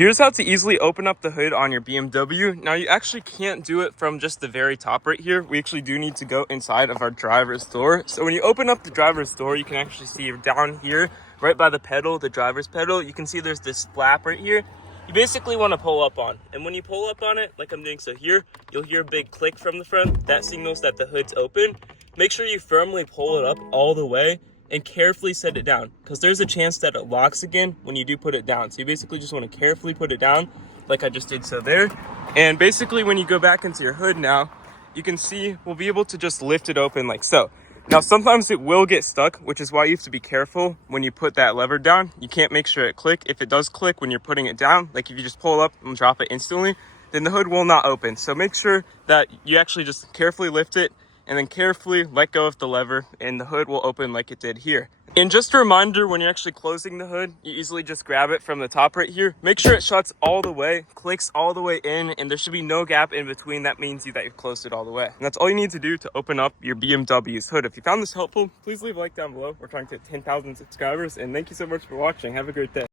Here's how to easily open up the hood on your BMW. Now you actually can't do it from just the very top right here. We actually do need to go inside of our driver's door. So when you open up the driver's door, you can actually see down here, right by the pedal, the driver's pedal, you can see there's this flap right here. You basically want to pull up on. And when you pull up on it, like I'm doing so here, you'll hear a big click from the front. That signals that the hood's open. Make sure you firmly pull it up all the way and carefully set it down, because there's a chance that it locks again when you do put it down. So you basically just want to carefully put it down like I just did so there. And basically when you go back into your hood now, you can see we'll be able to just lift it open like so. Now sometimes it will get stuck, which is why you have to be careful when you put that lever down. You can't make sure it click. If it does click when you're putting it down, like if you just pull up and drop it instantly, then the hood will not open. So make sure that you actually just carefully lift it and then carefully let go of the lever, and the hood will open like it did here. And just a reminder, when you're actually closing the hood, you easily just grab it from the top right here. Make sure it shuts all the way, clicks all the way in, and there should be no gap in between. That means that you've closed it all the way. And that's all you need to do to open up your BMW's hood. If you found this helpful, please leave a like down below. We're trying to hit 10,000 subscribers, and thank you so much for watching. Have a great day.